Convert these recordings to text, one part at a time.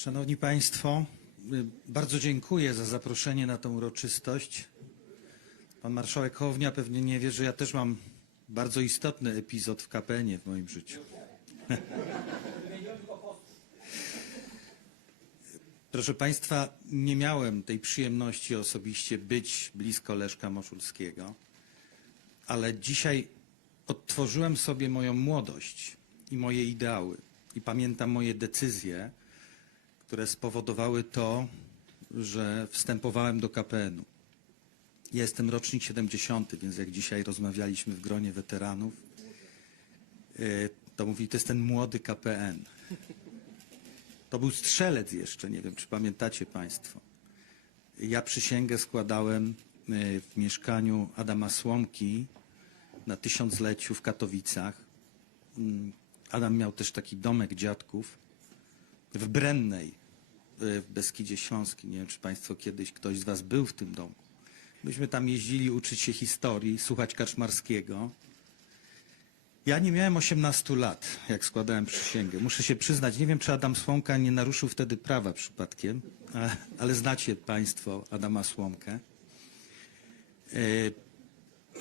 Szanowni Państwo, y, bardzo dziękuję za zaproszenie na tą uroczystość. Pan marszałek Hołownia pewnie nie wie, że ja też mam bardzo istotny epizod w KPN w moim życiu. Proszę Państwa, nie miałem tej przyjemności osobiście być blisko Leszka Moszulskiego, ale dzisiaj odtworzyłem sobie moją młodość i moje ideały i pamiętam moje decyzje, które spowodowały to, że wstępowałem do KPN-u. Jestem rocznik 70, więc jak dzisiaj rozmawialiśmy w gronie weteranów, y, to mówi, to jest ten młody KPN. To był strzelec jeszcze, nie wiem, czy pamiętacie Państwo. Ja przysięgę składałem y, w mieszkaniu Adama Słomki na tysiącleciu w Katowicach. Mm, Adam miał też taki domek dziadków w Brennej w Beskidzie Śląskim. Nie wiem, czy Państwo kiedyś ktoś z Was był w tym domku. Myśmy tam jeździli uczyć się historii, słuchać Kaczmarskiego. Ja nie miałem 18 lat, jak składałem przysięgę. Muszę się przyznać, nie wiem, czy Adam Słomka nie naruszył wtedy prawa przypadkiem, ale, ale znacie Państwo Adama Słomkę. E,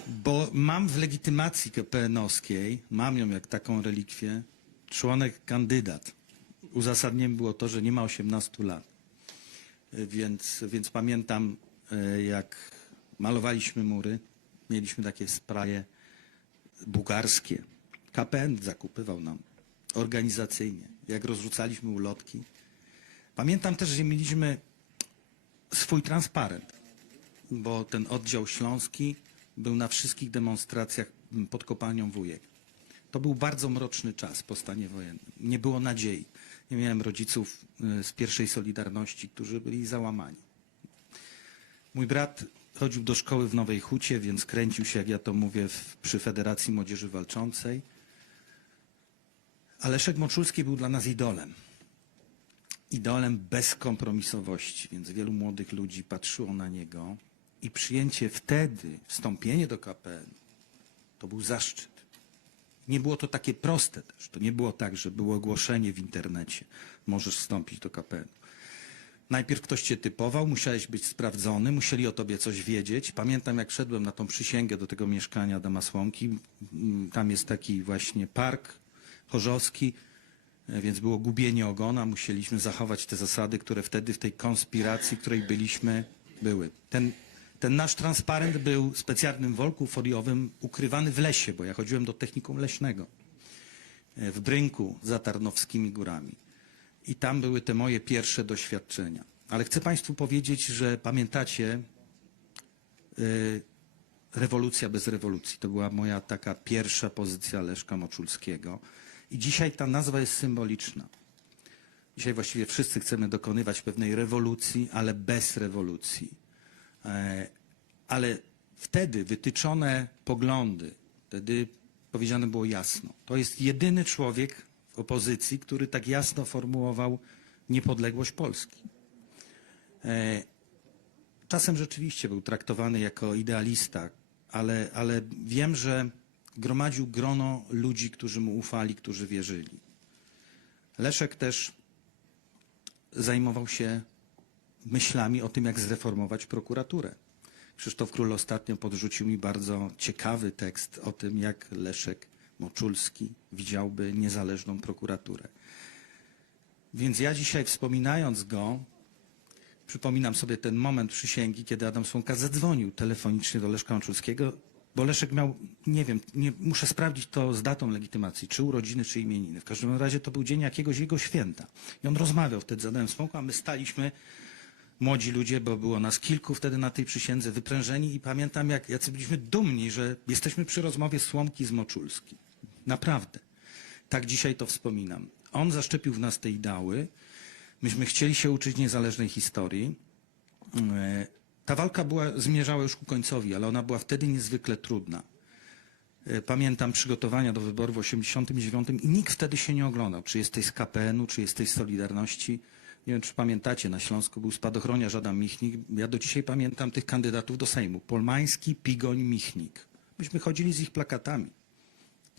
Bo mam w legitymacji KPN-owskiej, mam ją jak taką relikwię, członek kandydat. Uzasadnieniem było to, że nie ma 18 lat. E, Więc, więc pamiętam, e, jak malowaliśmy mury, mieliśmy takie spraje bułgarskie. KPN zakupywał nam organizacyjnie, jak rozrzucaliśmy ulotki. Pamiętam też, że mieliśmy swój transparent, bo ten oddział śląski był na wszystkich demonstracjach pod kopalnią Wujek. To był bardzo mroczny czas po stanie wojennym. Nie było nadziei. Nie miałem rodziców y, z pierwszej Solidarności, którzy byli załamani. Mój brat chodził do szkoły w Nowej Hucie, więc kręcił się, jak ja to mówię, w, przy Federacji Młodzieży Walczącej. A Leszek Moczulski był dla nas idolem. Idolem bezkompromisowości, więc wielu młodych ludzi patrzyło na niego i przyjęcie wtedy, wstąpienie do KPN, to był zaszczyt. Nie było to takie proste też. To nie było tak, że było ogłoszenie w internecie, możesz wstąpić do KPN. Najpierw ktoś cię typował, musiałeś być sprawdzony, musieli o tobie coś wiedzieć. Pamiętam, jak szedłem na tą przysięgę do tego mieszkania Adama Tam jest taki właśnie park chorzowski, e, więc było gubienie ogona. Musieliśmy zachować te zasady, które wtedy w tej konspiracji, której byliśmy, były. Ten, ten nasz transparent był w specjalnym worku foliowym ukrywany w lesie, bo ja chodziłem do technikum leśnego e, w Brynku za Tarnowskimi Górami. I tam były te moje pierwsze doświadczenia. Ale chcę Państwu powiedzieć, że pamiętacie y, rewolucja bez rewolucji. To była moja taka pierwsza pozycja Leszka Moczulskiego. I dzisiaj ta nazwa jest symboliczna. Dzisiaj właściwie wszyscy chcemy dokonywać pewnej rewolucji, ale bez rewolucji. E, ale wtedy wytyczone poglądy, wtedy powiedziane było jasno. To jest jedyny człowiek w opozycji, który tak jasno formułował niepodległość Polski. E, Czasem rzeczywiście był traktowany jako idealista, ale, ale wiem, że gromadził grono ludzi, którzy mu ufali, którzy wierzyli. Leszek też zajmował się myślami o tym, jak zreformować prokuraturę. Krzysztof Król ostatnio podrzucił mi bardzo ciekawy tekst o tym, jak Leszek Moczulski widziałby niezależną prokuraturę. Więc ja dzisiaj wspominając go, przypominam sobie ten moment przysięgi, kiedy Adam Słonka zadzwonił telefonicznie do Leszka Moczulskiego, bo Leszek miał, nie wiem, nie, muszę sprawdzić to z datą legitymacji, czy urodziny, czy imieniny. W każdym razie to był dzień jakiegoś jego święta. I on rozmawiał wtedy z Adamem Słonką, a my staliśmy młodzi ludzie, bo było nas kilku wtedy na tej przysiędze, wyprężeni i pamiętam, jak jacy byliśmy dumni, że jesteśmy przy rozmowie Słomki z Moczulskim. Naprawdę. Tak dzisiaj to wspominam. On zaszczepił w nas te ideały. Myśmy chcieli się uczyć niezależnej historii. E, Ta walka była, zmierzała już ku końcowi, ale ona była wtedy niezwykle trudna. E, Pamiętam przygotowania do wyborów w 89 i nikt wtedy się nie oglądał, czy jesteś z KPN-u, czy jesteś z Solidarności. Nie wiem, czy pamiętacie, na Śląsku był spadochroniarz Adam Michnik. Ja do dzisiaj pamiętam tych kandydatów do Sejmu. Polmański, Pigoń, Michnik. Myśmy chodzili z ich plakatami.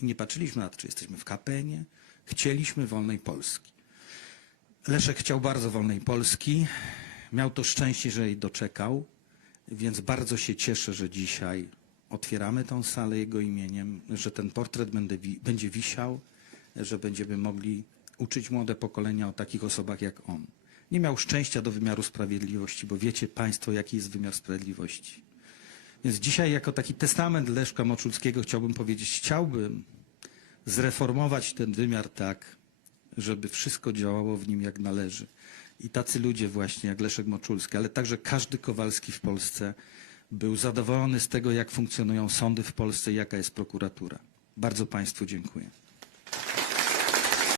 I nie patrzyliśmy na to, czy jesteśmy w KPN-ie. Chcieliśmy wolnej Polski. Leszek chciał bardzo wolnej Polski. Miał to szczęście, że jej doczekał, więc bardzo się cieszę, że dzisiaj otwieramy tą salę jego imieniem, że ten portret wi- będzie wisiał, że będziemy mogli uczyć młode pokolenia o takich osobach jak on. Nie miał szczęścia do wymiaru sprawiedliwości, bo wiecie Państwo, jaki jest wymiar sprawiedliwości. Więc dzisiaj, jako taki testament Leszka Moczulskiego, chciałbym powiedzieć, chciałbym zreformować ten wymiar tak, żeby wszystko działało w nim jak należy. I tacy ludzie właśnie jak Leszek Moczulski, ale także każdy Kowalski w Polsce był zadowolony z tego, jak funkcjonują sądy w Polsce i jaka jest prokuratura. Bardzo Państwu dziękuję.